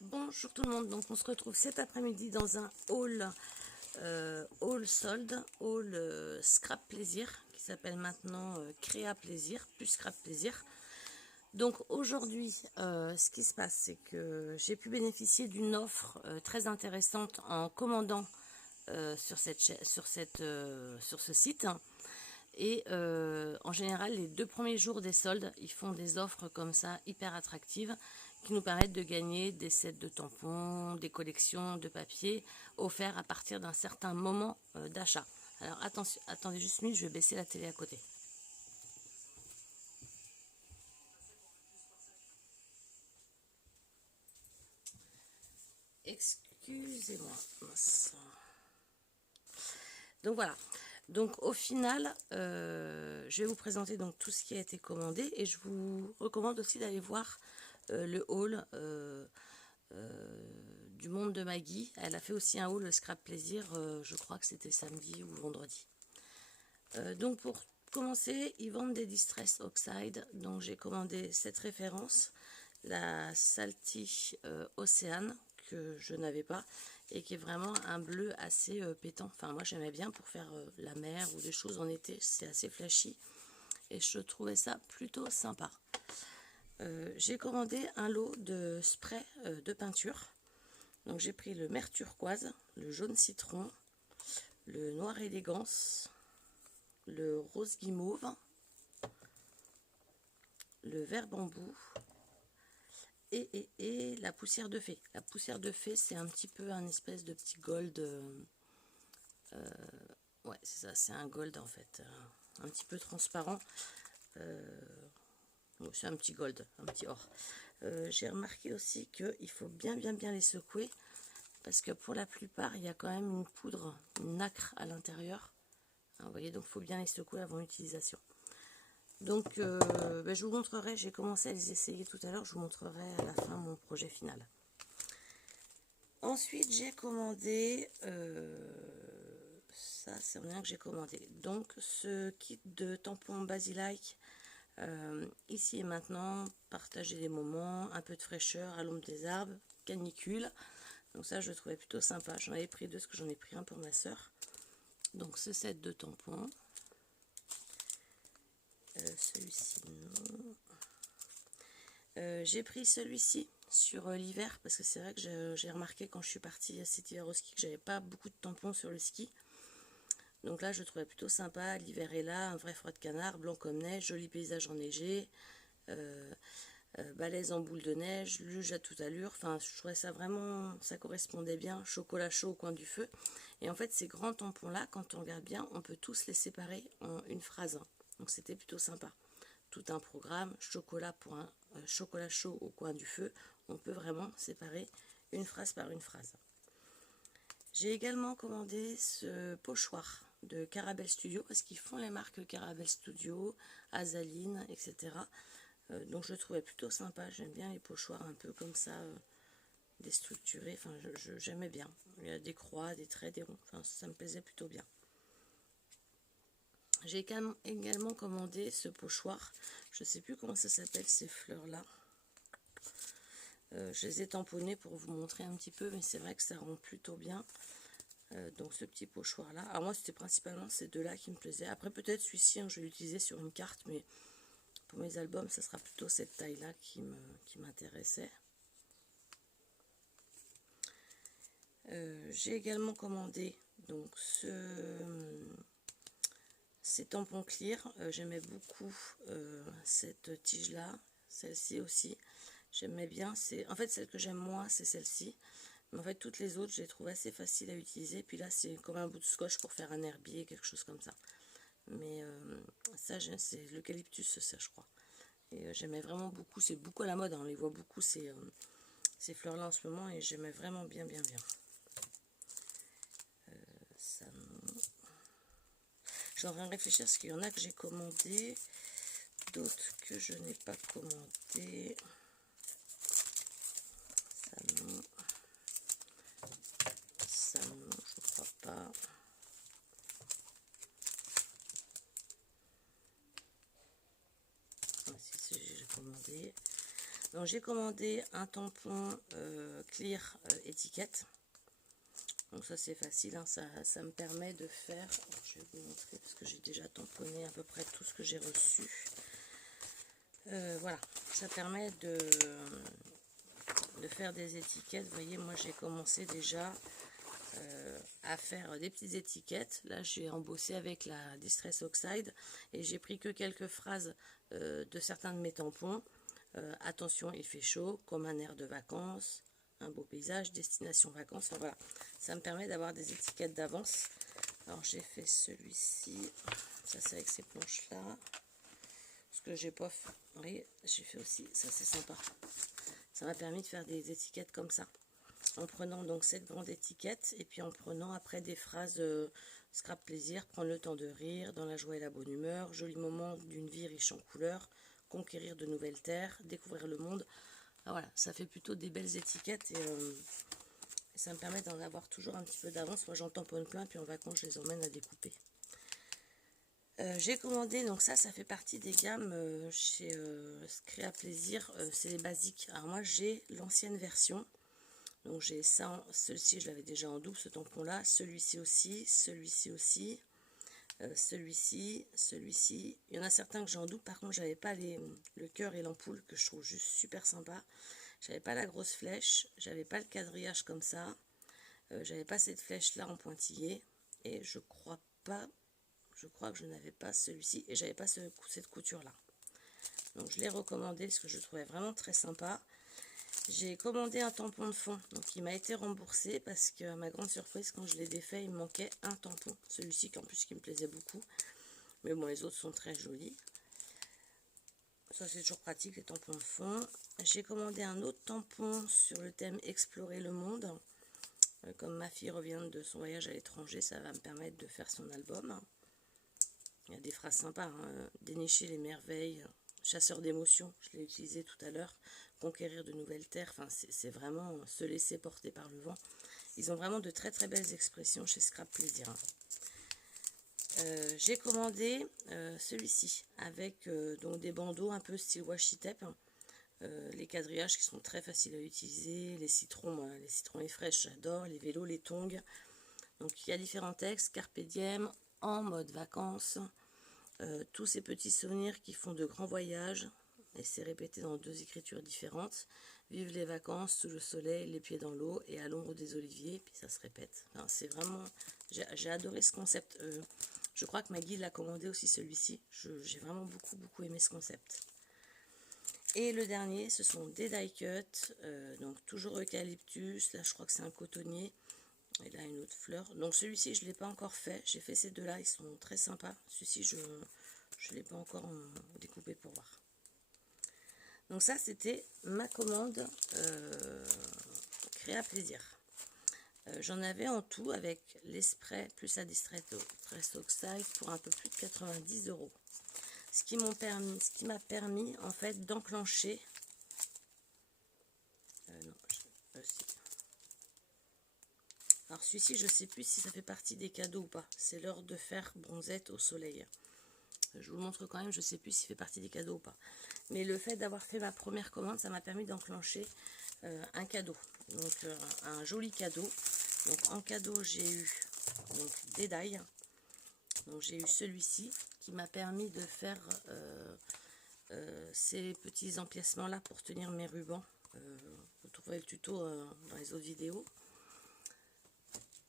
Bonjour tout le monde, donc on se retrouve cet après-midi dans un haul, solde, haul Scrap Plaisir, qui s'appelle maintenant Créa Plaisir, plus Scrap Plaisir. Donc aujourd'hui, ce qui se passe, c'est que j'ai pu bénéficier d'une offre très intéressante en commandant sur ce site. Et en général, les 2 premiers jours des soldes, ils font des offres comme ça, hyper attractives, qui nous permettent de gagner des sets de tampons, des collections de papier, offerts à partir d'un certain moment d'achat. Alors attention, attendez juste une minute, je vais baisser la télé à côté. Excusez-moi. Donc voilà. Donc au final, je vais vous présenter donc tout ce qui a été commandé et je vous recommande aussi d'aller voir le haul du monde de Maggie. Elle a fait aussi un haul Scrap Plaisir, je crois que c'était samedi ou vendredi. Donc pour commencer, ils vendent des Distress Oxide. Donc j'ai commandé cette référence, la Salty Océane, que je n'avais pas et qui est vraiment un bleu assez pétant. Enfin moi j'aimais bien pour faire la mer ou des choses en été, c'est assez flashy et je trouvais ça plutôt sympa. J'ai commandé un lot de spray de peinture. Donc j'ai pris le mer turquoise, le jaune citron, le noir élégance, le rose guimauve, le vert bambou et la poussière de fée. La poussière de fée, c'est un petit peu un espèce de petit gold. Ouais, c'est ça, c'est un gold en fait. Un petit peu transparent. C'est un petit gold, un petit or. J'ai remarqué aussi qu'il faut bien les secouer parce que pour la plupart, il y a quand même une poudre, une nacre à l'intérieur. Vous voyez, donc il faut bien les secouer avant l'utilisation. Donc je vous montrerai, j'ai commencé à les essayer tout à l'heure, je vous montrerai à la fin mon projet final. Ensuite j'ai commandé, ça c'est rien que j'ai commandé, donc ce kit de tampons Basilike, ici et maintenant, partager des moments, un peu de fraîcheur à l'ombre des arbres, canicule. Donc ça je le trouvais plutôt sympa, j'en avais pris 2 parce que j'en ai pris un pour ma soeur. Donc ce set de tampons. Celui-ci non. J'ai pris celui-ci sur l'hiver parce que c'est vrai que j'ai remarqué quand je suis partie cet hiver au ski que j'avais pas beaucoup de tampons sur le ski. Donc là je le trouvais plutôt sympa, l'hiver est là, un vrai froid de canard, blanc comme neige, joli paysage enneigé, balèze en boule de neige, luge à toute allure. Enfin je trouvais ça vraiment, ça correspondait bien, chocolat chaud au coin du feu. Et en fait ces grands tampons là, quand on regarde bien, on peut tous les séparer en une phrase. Donc c'était plutôt sympa. Tout un programme, chocolat chocolat chaud au coin du feu, on peut vraiment séparer une phrase par une phrase. J'ai également commandé ce pochoir de Caramel Studio parce qu'ils font les marques Caramel Studio, Azaline, etc. Donc je le trouvais plutôt sympa, j'aime bien les pochoirs un peu comme ça, déstructurés, enfin j'aimais bien. Il y a des croix, des traits, des ronds, enfin ça me plaisait plutôt bien. J'ai également commandé ce pochoir. Je ne sais plus comment ça s'appelle ces fleurs-là. Je les ai tamponnés pour vous montrer un petit peu, mais c'est vrai que ça rend plutôt bien. Donc ce petit pochoir-là. Alors moi, c'était principalement ces deux-là qui me plaisaient. Après, peut-être celui-ci, je vais l'utiliser sur une carte, mais pour mes albums, ça sera plutôt cette taille-là qui m'intéressait. J'ai également commandé donc ces tampons clear, j'aimais beaucoup cette tige là, celle-ci aussi, j'aimais bien. En fait celle que j'aime moins c'est celle-ci, mais en fait toutes les autres je les trouve assez faciles à utiliser. Puis là c'est comme un bout de scotch pour faire un herbier, quelque chose comme ça. Mais ça c'est l'eucalyptus, ça je crois. Et j'aimais vraiment beaucoup, c'est beaucoup à la mode, hein, on les voit beaucoup ces fleurs là en ce moment et j'aimais vraiment bien. Ça je suis en train de réfléchir parce qu'il y en a que j'ai commandé, d'autres que je n'ai pas commandé. Ça non, je crois pas. Ah, si j'ai commandé. Donc j'ai commandé un tampon clear étiquette. Donc ça c'est facile, hein, ça me permet de faire, je vais vous montrer parce que j'ai déjà tamponné à peu près tout ce que j'ai reçu. Voilà, ça permet de faire des étiquettes. Vous voyez, moi j'ai commencé déjà à faire des petites étiquettes. Là j'ai embossé avec la Distress Oxide et j'ai pris que quelques phrases de certains de mes tampons. Attention, il fait chaud, comme un air de vacances, un beau paysage, destination vacances. Enfin, voilà, ça me permet d'avoir des étiquettes d'avance. Alors j'ai fait celui-ci, ça c'est avec ces planches là. Ce que j'ai pas fait, oui, j'ai fait aussi, ça c'est sympa. Ça m'a permis de faire des étiquettes comme ça. En prenant donc cette grande étiquette et puis en prenant après des phrases scrap plaisir, prendre le temps de rire, dans la joie et la bonne humeur, joli moment d'une vie riche en couleurs, conquérir de nouvelles terres, découvrir le monde. Ah, voilà, ça fait plutôt des belles étiquettes et ça me permet d'en avoir toujours un petit peu d'avance. Moi j'en tamponne plein puis en vacances je les emmène à découper. J'ai commandé, donc ça fait partie des gammes chez Créa Plaisir, c'est les basiques. Alors moi j'ai l'ancienne version. Donc j'ai ça, celui-ci je l'avais déjà en double, ce tampon là, celui-ci aussi, celui-ci aussi, celui-ci, celui-ci. Il y en a certains que j'ai en double, par contre j'avais pas le cœur et l'ampoule que je trouve juste super sympa. J'avais pas la grosse flèche, j'avais pas le quadrillage comme ça, j'avais pas cette flèche là en pointillé et je crois que je n'avais pas celui-ci et j'avais pas cette couture là. Donc je l'ai recommandé parce que je le trouvais vraiment très sympa. J'ai commandé un tampon de fond, donc il m'a été remboursé parce que à ma grande surprise, quand je l'ai défait, il me manquait un tampon. Celui-ci, en plus, qui me plaisait beaucoup. Mais bon, les autres sont très jolis. Ça, c'est toujours pratique, les tampons de fond. J'ai commandé un autre tampon sur le thème Explorer le monde. Comme ma fille revient de son voyage à l'étranger, ça va me permettre de faire son album. Il y a des phrases sympas, hein. Dénicher les merveilles, chasseur d'émotions, je l'ai utilisé tout à l'heure, conquérir de nouvelles terres, enfin c'est vraiment se laisser porter par le vent. Ils ont vraiment de très très belles expressions chez Scrap Plaisir. J'ai commandé celui-ci avec donc des bandeaux un peu style washi tape, les quadrillages qui sont très faciles à utiliser, les citrons et fraîches j'adore, les vélos, les tongs. Donc il y a différents textes, carpe diem, en mode vacances, tous ces petits souvenirs qui font de grands voyages, et c'est répété dans 2 écritures différentes. Vive les vacances sous le soleil, les pieds dans l'eau et à l'ombre des oliviers, puis ça se répète. Enfin, c'est vraiment, j'ai adoré ce concept. Je crois que Maggie l'a commandé aussi celui-ci. J'ai vraiment beaucoup aimé ce concept. Et le dernier, ce sont des die cuts, donc toujours eucalyptus. Là, je crois que c'est un cotonnier. Et là, une autre fleur. Donc celui-ci, je ne l'ai pas encore fait. J'ai fait ces deux-là, ils sont très sympas. Celui-ci, je ne l'ai pas encore découpé pour voir. Donc ça, c'était ma commande Créa Plaisir. J'en avais en tout avec les sprays plus la Distress Oxide pour un peu plus de 90 €. Ce qui m'a permis en fait d'enclencher. Alors celui-ci, je ne sais plus si ça fait partie des cadeaux ou pas. C'est l'heure de faire bronzette au soleil. Je vous montre quand même, je ne sais plus s'il fait partie des cadeaux ou pas. Mais le fait d'avoir fait ma première commande, ça m'a permis d'enclencher un cadeau. Donc un joli cadeau. Donc en cadeau, j'ai eu donc, des die. Donc j'ai eu celui-ci qui m'a permis de faire ces petits empiècements là pour tenir mes rubans. Vous trouverez le tuto dans les autres vidéos.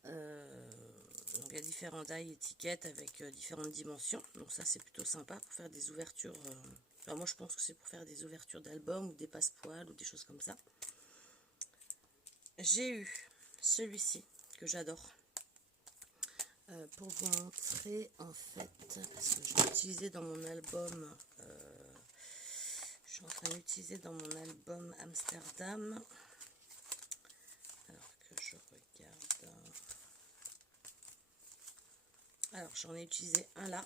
Donc il y a différents die étiquettes avec différentes dimensions. Donc ça c'est plutôt sympa pour faire des ouvertures. Enfin, moi je pense que c'est pour faire des ouvertures d'albums ou des passepoils ou des choses comme ça. J'ai eu celui-ci que j'adore. Pour vous montrer en fait, parce que je l'ai utilisé dans mon album, je suis en train d'utiliser dans mon album Amsterdam. Alors que je regarde. Alors j'en ai utilisé un là.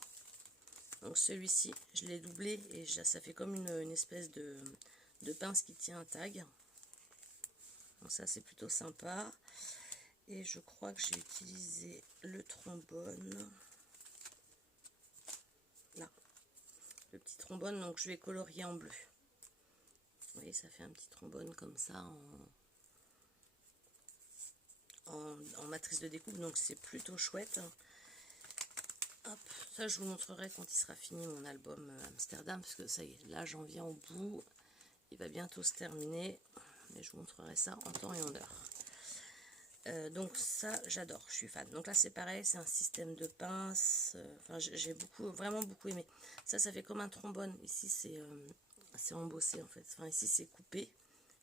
Donc celui-ci, je l'ai doublé et ça fait comme une espèce de pince qui tient un tag. Donc ça c'est plutôt sympa. Et je crois que j'ai utilisé le trombone. Là. Le petit trombone, donc je vais colorier en bleu. Vous voyez, ça fait un petit trombone comme ça en matrice de découpe, donc c'est plutôt chouette. Hop, ça je vous montrerai quand il sera fini mon album Amsterdam, parce que ça y est, là j'en viens au bout, il va bientôt se terminer, mais je vous montrerai ça en temps et en heure. Donc ça j'adore, je suis fan. Donc là c'est pareil, c'est un système de pince, enfin j'ai vraiment beaucoup aimé. Ça fait comme un trombone, ici c'est embossé en fait, enfin ici c'est coupé,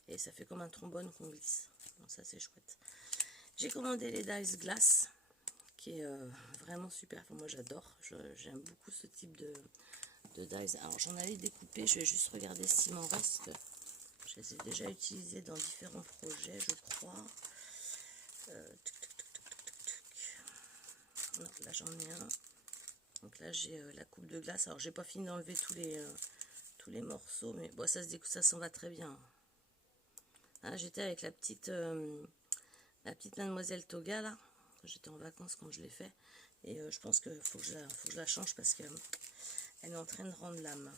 et ça fait comme un trombone qu'on glisse, donc ça c'est chouette. J'ai commandé les Dies Glass, qui est vraiment super. Enfin, moi j'adore, j'aime beaucoup ce type de dies. Alors j'en avais découpé, je vais juste regarder s'il m'en reste. Je les ai déjà utilisés dans différents projets, je crois. Non, là j'en ai un. Donc là j'ai la coupe de glace. Alors j'ai pas fini d'enlever tous les morceaux, mais bon, ça se découpe, ça s'en va très bien. Ah, j'étais avec la petite Mademoiselle Toga là. J'étais en vacances quand je l'ai fait. Et je pense qu'il faut que je la change parce qu'elle est en train de rendre l'âme.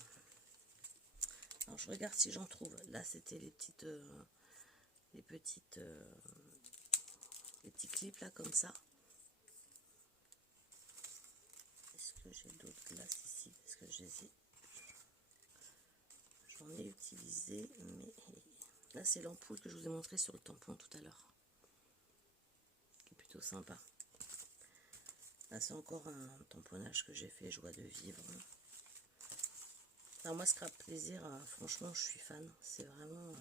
Alors je regarde si j'en trouve. Là c'était les petits clips là comme ça. Est-ce que j'ai d'autres glaces ici? Parce que j'en ai utilisé, mais là c'est l'ampoule que je vous ai montré sur le tampon tout à l'heure. Qui est plutôt sympa. Là c'est encore un tamponnage que j'ai fait, joie de vivre. Alors moi Scrap Plaisir, franchement je suis fan. C'est vraiment...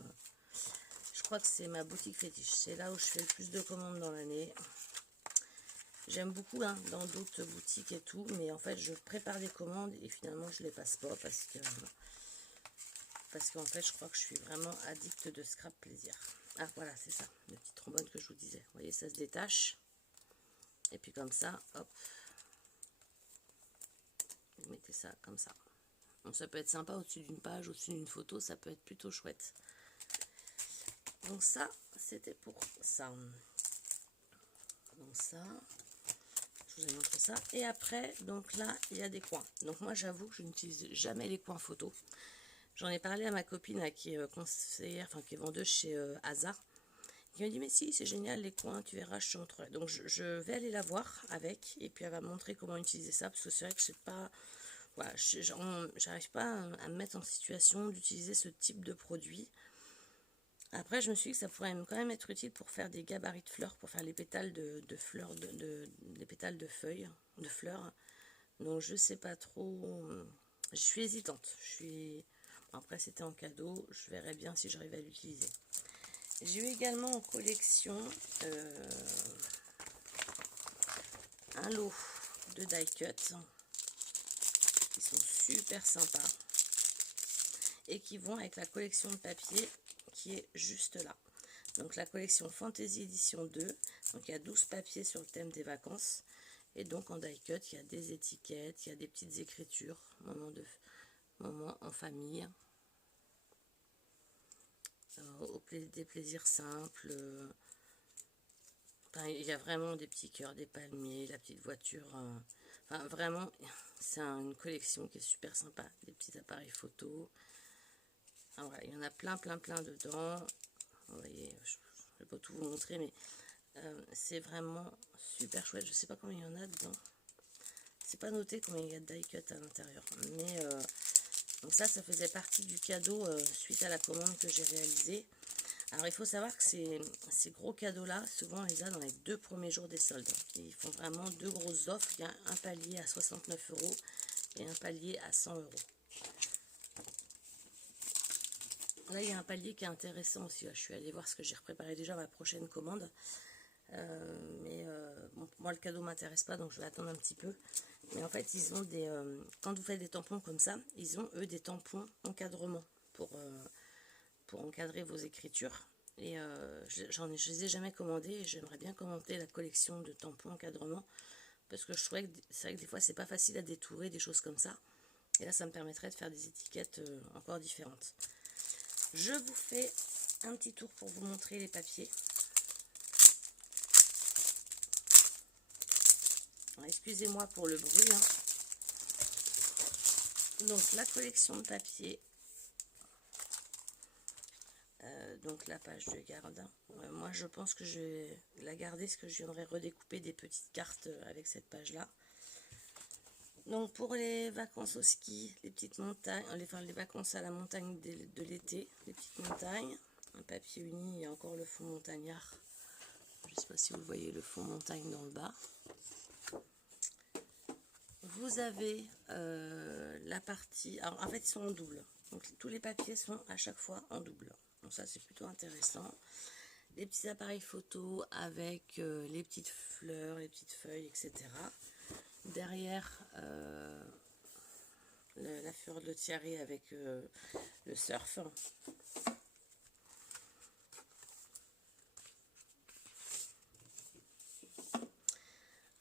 je crois que c'est ma boutique fétiche. C'est là où je fais le plus de commandes dans l'année. J'aime beaucoup hein, dans d'autres boutiques et tout, mais en fait je prépare des commandes et finalement je les passe pas parce qu'en fait je crois que je suis vraiment addict de Scrap Plaisir. Ah voilà, c'est ça, le petit trombone que je vous disais. Vous voyez, ça se détache. Et puis comme ça, hop. Vous mettez ça comme ça. Donc ça peut être sympa au-dessus d'une page, au-dessus d'une photo, ça peut être plutôt chouette. Donc ça, c'était pour ça. Donc ça, je vous ai montré ça. Et après, donc là, il y a des coins. Donc moi, j'avoue que je n'utilise jamais les coins photos. J'en ai parlé à ma copine là, qui est conseillère, enfin qui est vendeuse chez Hazard. Qui m'a dit, mais si, c'est génial les coins, tu verras, je te montrerai. Donc je vais aller la voir avec, et puis elle va me montrer comment utiliser ça, parce que c'est vrai que je sais pas... Voilà, j'arrive pas à me mettre en situation d'utiliser ce type de produit. Après, je me suis dit que ça pourrait quand même être utile pour faire des gabarits de fleurs, pour faire les pétales de fleurs, les pétales de feuilles, de fleurs. Donc, je sais pas trop. Je suis hésitante. Après, c'était en cadeau. Je verrai bien si j'arrive à l'utiliser. J'ai eu également en collection un lot de die cut qui sont super sympas et qui vont avec la collection de papier qui est juste là. Donc la collection Fantasy Édition 2, donc il y a 12 papiers sur le thème des vacances, et donc en die cut il y a des étiquettes, il y a des petites écritures, moments en famille, des plaisirs simples, enfin, il y a vraiment des petits cœurs, des palmiers, la petite voiture, enfin vraiment c'est une collection qui est super sympa, des petits appareils photo. Ah, voilà, il y en a plein dedans. Vous voyez, je ne vais pas tout vous montrer, mais c'est vraiment super chouette. Je sais pas combien il y en a dedans. C'est pas noté combien il y a de die cut à l'intérieur. Mais donc ça faisait partie du cadeau suite à la commande que j'ai réalisée. Alors il faut savoir que ces gros cadeaux-là, souvent on les a dans les 2 premiers jours des soldes. Ils font vraiment 2 grosses offres. Il y a un palier à 69 € et un palier à 100 €. Là, il y a un palier qui est intéressant aussi. Je suis allée voir ce que j'ai préparé déjà ma prochaine commande. Bon, moi, le cadeau ne m'intéresse pas, donc je vais attendre un petit peu. Mais en fait, ils ont des... quand vous faites des tampons comme ça, ils ont, eux, des tampons encadrement pour encadrer vos écritures. Et je les ai jamais commandés et j'aimerais bien commander la collection de tampons encadrement. Parce que je trouvais que c'est vrai que des fois, c'est pas facile à détourer, des choses comme ça. Et là, ça me permettrait de faire des étiquettes encore différentes. Je vous fais un petit tour pour vous montrer les papiers. Excusez-moi pour le bruit. Hein. Donc la collection de papier. Donc la page de garde. Moi je pense que je vais la garder parce que je viendrai redécouper des petites cartes avec cette page là. Donc pour les vacances au ski, les petites montagnes, les vacances à la montagne de l'été, les petites montagnes, un papier uni et encore le fond montagnard. Je ne sais pas si vous voyez le fond montagne dans le bas. Vous avez la partie, alors en fait ils sont en double, donc tous les papiers sont à chaque fois en double. Donc ça c'est plutôt intéressant. Les petits appareils photo avec les petites fleurs, les petites feuilles, etc. Derrière la fleur de tiare avec le surf.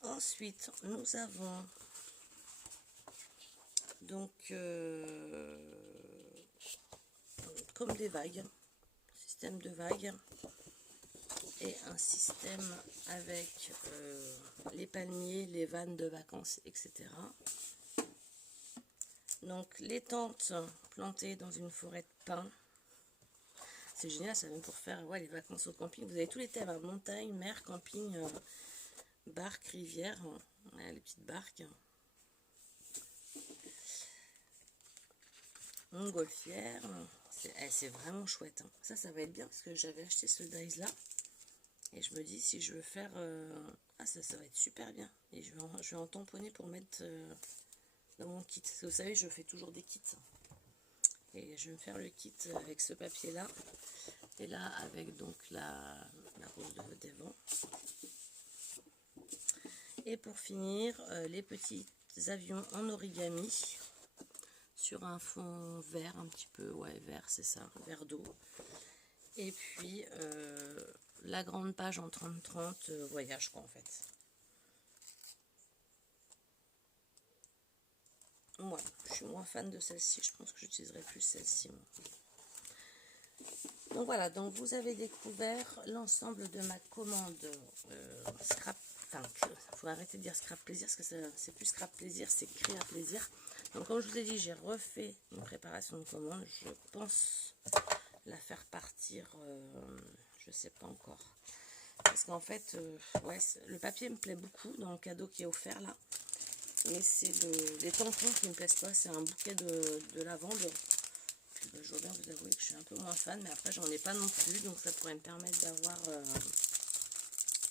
Ensuite, nous avons donc comme des vagues, système de vagues et un système avec les palmiers, les vannes de vacances, etc. Donc les tentes plantées dans une forêt de pins. C'est génial, ça même pour faire les vacances au camping. Vous avez tous les thèmes, hein, montagne, mer, camping, barque, rivière, voilà, les petites barques. Montgolfière, c'est vraiment chouette. Hein. Ça va être bien parce que j'avais acheté ce dies là. Et je me dis si je veux faire... ça va être super bien. Et je vais en tamponner pour mettre dans mon kit. Parce que vous savez, je fais toujours des kits. Et je vais me faire le kit avec ce papier là. Et là, avec donc la rose de Devant. Et pour finir, les petits avions en origami sur un fond vert, un petit peu, vert, c'est ça, vert d'eau. Et puis, la grande page en 30-30, voyage, quoi, en fait. Moi, je suis moins fan de celle-ci, je pense que j'utiliserai plus celle-ci. Donc voilà, donc vous avez découvert l'ensemble de ma commande scrap. Enfin, il faut arrêter de dire scrap plaisir parce que c'est plus scrap plaisir, c'est créa plaisir. Donc comme je vous ai dit, j'ai refait une préparation de commande. Je pense la faire partir, je sais pas encore. Parce qu'en fait, le papier me plaît beaucoup dans le cadeau qui est offert là. Mais c'est les tampons qui me plaisent pas, c'est un bouquet de lavande. Je dois bien vous avouer que je suis un peu moins fan, mais après j'en ai pas non plus, donc ça pourrait me permettre d'avoir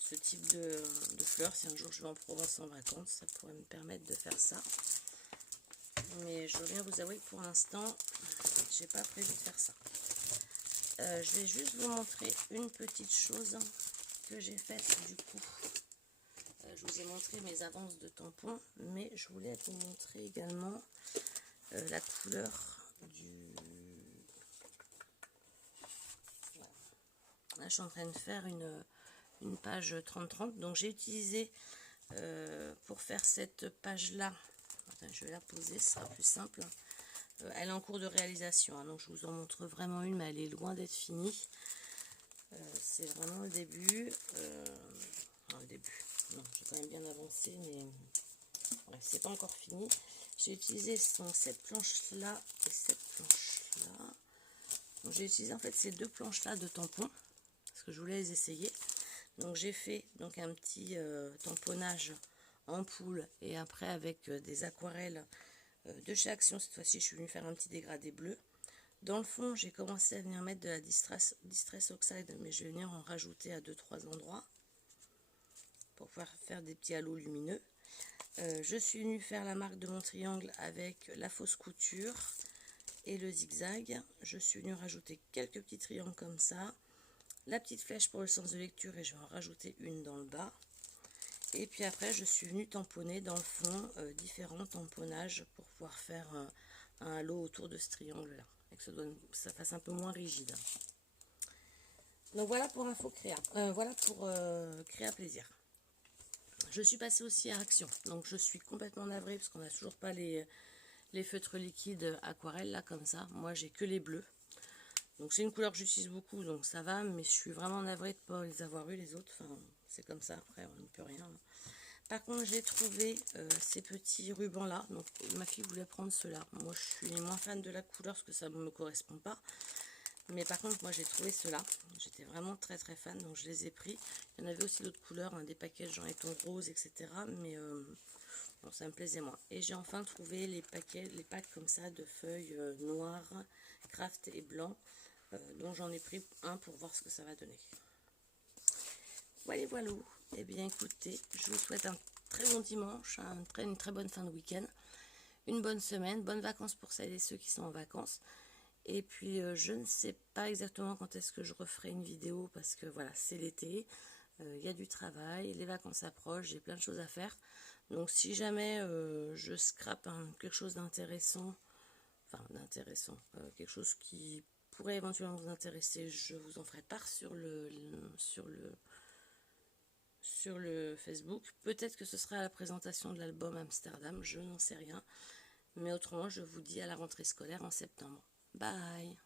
ce type de fleurs. Si un jour je vais en Provence en vacances, ça pourrait me permettre de faire ça. Mais je dois bien vous avouer que pour l'instant, j'ai pas prévu de faire ça. Je vais juste vous montrer une petite chose que j'ai faite du coup. Je vous ai montré mes avances de tampons, mais je voulais vous montrer également la couleur du... Voilà. Là, je suis en train de faire une page 30-30, donc j'ai utilisé pour faire cette page-là, je vais la poser, ce sera plus simple. Elle est en cours de réalisation, hein, donc je vous en montre vraiment une, mais elle est loin d'être finie. C'est vraiment le début. Le début. Non, j'ai quand même bien avancé, mais bref, c'est pas encore fini. J'ai utilisé cette planche-là et cette planche-là. Donc j'ai utilisé en fait ces deux planches-là de tampons parce que je voulais les essayer. Donc j'ai fait donc un petit tamponnage en poule et après avec des aquarelles de chez Action. Cette fois-ci, je suis venue faire un petit dégradé bleu. Dans le fond, j'ai commencé à venir mettre de la Distress Oxide, mais je vais venir en rajouter à 2-3 endroits pour pouvoir faire des petits halos lumineux. Je suis venue faire la marque de mon triangle avec la fausse couture et le zigzag. Je suis venue rajouter quelques petits triangles comme ça. La petite flèche pour le sens de lecture et je vais en rajouter une dans le bas. Et puis après, je suis venue tamponner dans le fond différents tamponnages pour pouvoir faire un halo autour de ce triangle-là. Et que ça fasse un peu moins rigide. Donc voilà pour Info Créa. Voilà pour Créa Plaisir. Je suis passée aussi à Action. Donc je suis complètement navrée parce qu'on n'a toujours pas les feutres liquides aquarelles là comme ça. Moi j'ai que les bleus. Donc c'est une couleur que j'utilise beaucoup, donc ça va, mais je suis vraiment navrée de ne pas les avoir eu les autres. Enfin, c'est comme ça, après on n'y peut rien. Par contre, j'ai trouvé ces petits rubans là. Donc ma fille voulait prendre ceux-là. Moi je suis moins fan de la couleur parce que ça ne me correspond pas. Mais par contre, moi j'ai trouvé ceux-là. J'étais vraiment très très fan, donc je les ai pris. Il y en avait aussi d'autres couleurs, hein, des paquets genre éton rose, etc. Mais bon, ça me plaisait moins. Et j'ai enfin trouvé les packs comme ça de feuilles noires, craft et blanc. Donc j'en ai pris un pour voir ce que ça va donner. Voilà, voilà. Eh bien écoutez, je vous souhaite un très bon dimanche, une très bonne fin de week-end, une bonne semaine, bonnes vacances pour celles et ceux qui sont en vacances. Et puis je ne sais pas exactement quand est-ce que je referai une vidéo parce que voilà, c'est l'été, il y a du travail, les vacances approchent, j'ai plein de choses à faire. Donc si jamais je scrape quelque chose d'intéressant, quelque chose qui pourrait éventuellement vous intéresser, je vous en ferai part sur le Facebook. Peut-être que ce sera à la présentation de l'album Amsterdam, je n'en sais rien. Mais autrement, je vous dis à la rentrée scolaire en septembre. Bye!